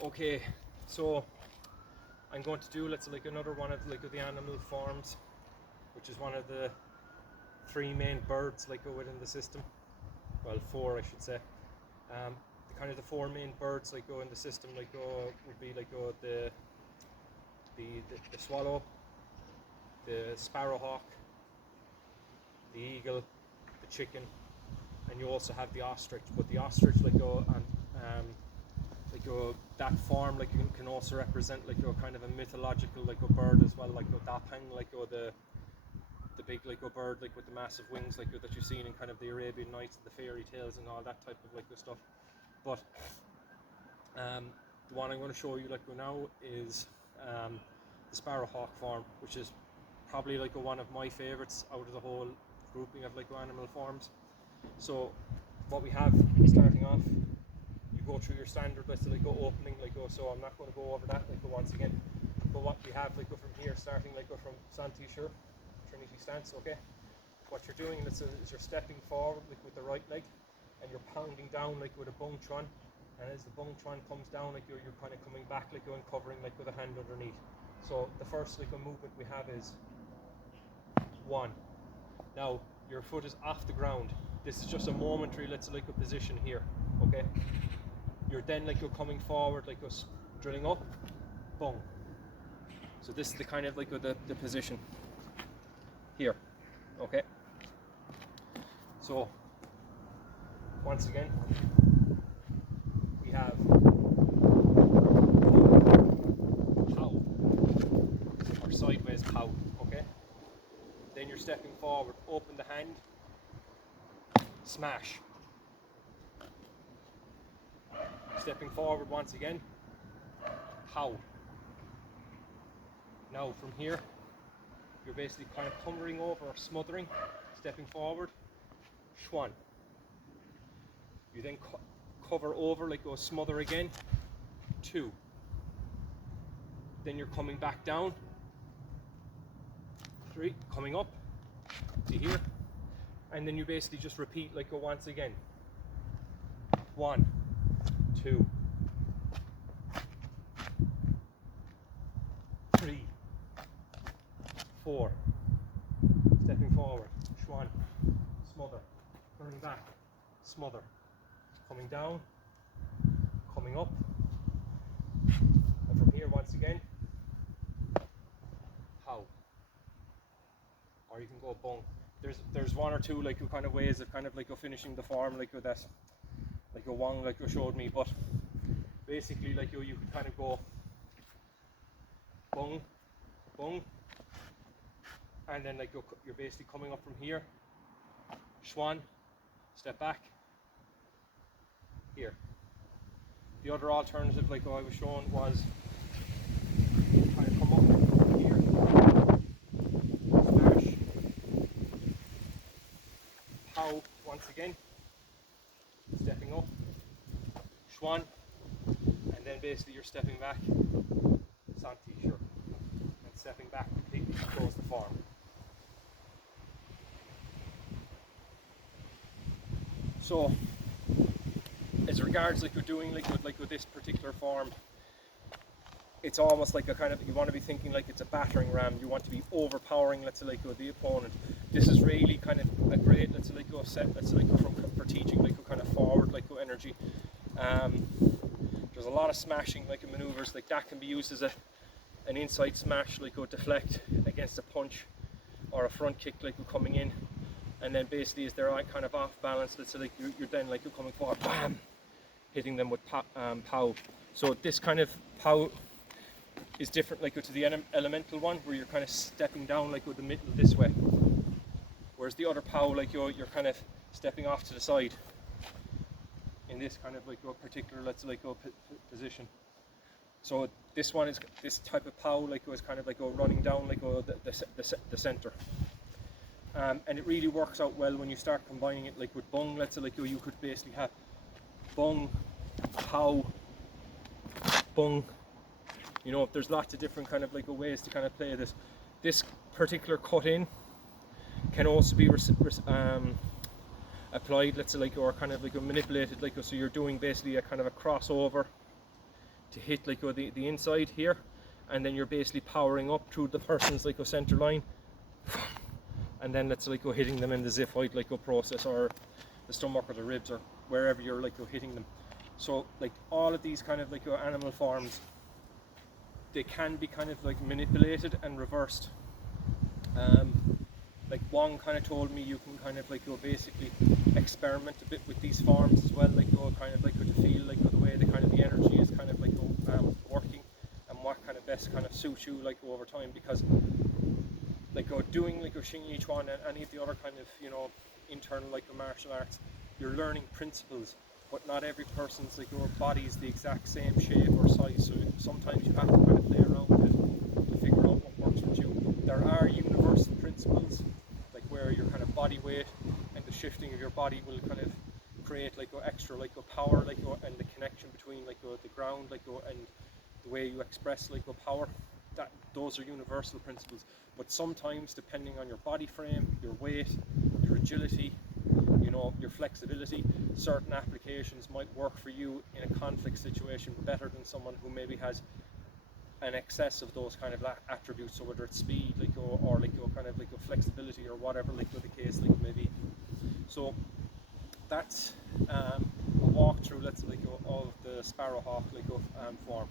Okay, so I'm going to do, let's say, like another one of like the animal forms, which is one of the three main birds like within the system. Well, four I should say. The kind of the four main birds like in the system like would be like the swallow, the sparrowhawk, the eagle, the chicken, and you also have the ostrich. But the ostrich that form like can also represent like kind of a mythological like a bird as well, like dapang, like the big like bird like with the massive wings like that you've seen in kind of the Arabian Nights and the fairy tales and all that type of like stuff. But the one I'm going to show you like now is the sparrowhawk form, which is probably like one of my favorites out of the whole grouping of like animal forms. So what we have starting off, you go through your standard let's say like opening like so I'm not going to go over that like once again, but what we have like from here starting like from Centre.c Trinity stance. Okay, what you're doing is you're stepping forward like with the right leg and you're pounding down like with a bung chuan, and as the bung chuan comes down like you're kind of coming back like and covering like with a hand underneath. So the first like a movement we have is 1. Now your foot is off the ground. This is just a momentary let's say like a position here. Okay, you're then like you're coming forward like you're drilling up, bung. So this is the kind of like the position here. Okay, so once again we have pow or sideways pow. Okay, then you're stepping forward, open the hand, smash. Stepping forward once again, pow. Now from here you're basically kind of covering over or smothering, stepping forward, chuan. You then cover over like smother again, 2. Then you're coming back down, 3, coming up to here, and then you basically just repeat like once again, 1, 2, 3, 4, stepping forward, chuan, smother, turning back, smother, coming down, coming up, and from here once again, pow. Or you can go bung. There's one or two like kind of ways of kind of like finishing the form like that, like a Wang like you showed me, but basically like you can kind of go bung, bung, and then like you're basically coming up from here, chuan, step back, here. The other alternative like I was showing was kind of come up here, smash, pow once again, stepping up, chuan, and then basically you're stepping back, Santi, sure, and stepping back completely to close the form. So as regards like you're doing like with this particular form, it's almost like a kind of, you want to be thinking like it's a battering ram. You want to be overpowering let's say like the opponent. This is really kind of a great let's say like set let's say like for teaching like kind of forward like energy. There's a lot of smashing like maneuvers like that can be used as an inside smash like deflect against a punch or a front kick like coming in, and then basically as they're kind of off balance let's say like you're then like you're coming forward, bam, hitting them with pow. So this kind of pow is different like to the elemental one where you're kind of stepping down like with the middle this way, whereas the other pow like you're kind of stepping off to the side in this kind of like a particular let's say like position. So this one is this type of pow like is kind of like running down like the center, and it really works out well when you start combining it like with bung. Let's say like you could basically have bung, pow, bung. You know, there's lots of different kind of like ways to kind of play this. This particular cut in can also be applied, let's say like, or kind of like manipulated like, so you're doing basically a kind of a crossover to hit like the inside here, and then you're basically powering up through the person's like center line, and then let's like hitting them in the xiphoid like process, or the stomach or the ribs, or wherever you're like hitting them. So like all of these kind of like animal forms, they can be kind of like manipulated and reversed. Like Wong kind of told me you can kind of like basically experiment a bit with these forms as well, like kind of like to feel like the way the kind of the energy is kind of like working, and what kind of best kind of suits you like over time, because like doing like Xingyi Quan and any of the other kind of, you know, internal like martial arts, you're learning principles, but not every person's like your body is the exact same shape or size, so sometimes you have to kind of play around with it to figure out what works with you. There are universal principles, like where your kind of body weight and the shifting of your body will kind of create like extra like power, like and the connection between like the ground like and the way you express like power. That those are universal principles, but sometimes depending on your body frame, your weight, your agility, you know, your flexibility, certain applications might work for you in a conflict situation better than someone who maybe has an excess of those kind of attributes. So whether it's speed like or like kind of like flexibility or whatever like the case like maybe. So that's a walkthrough, let's like of the sparrowhawk like form.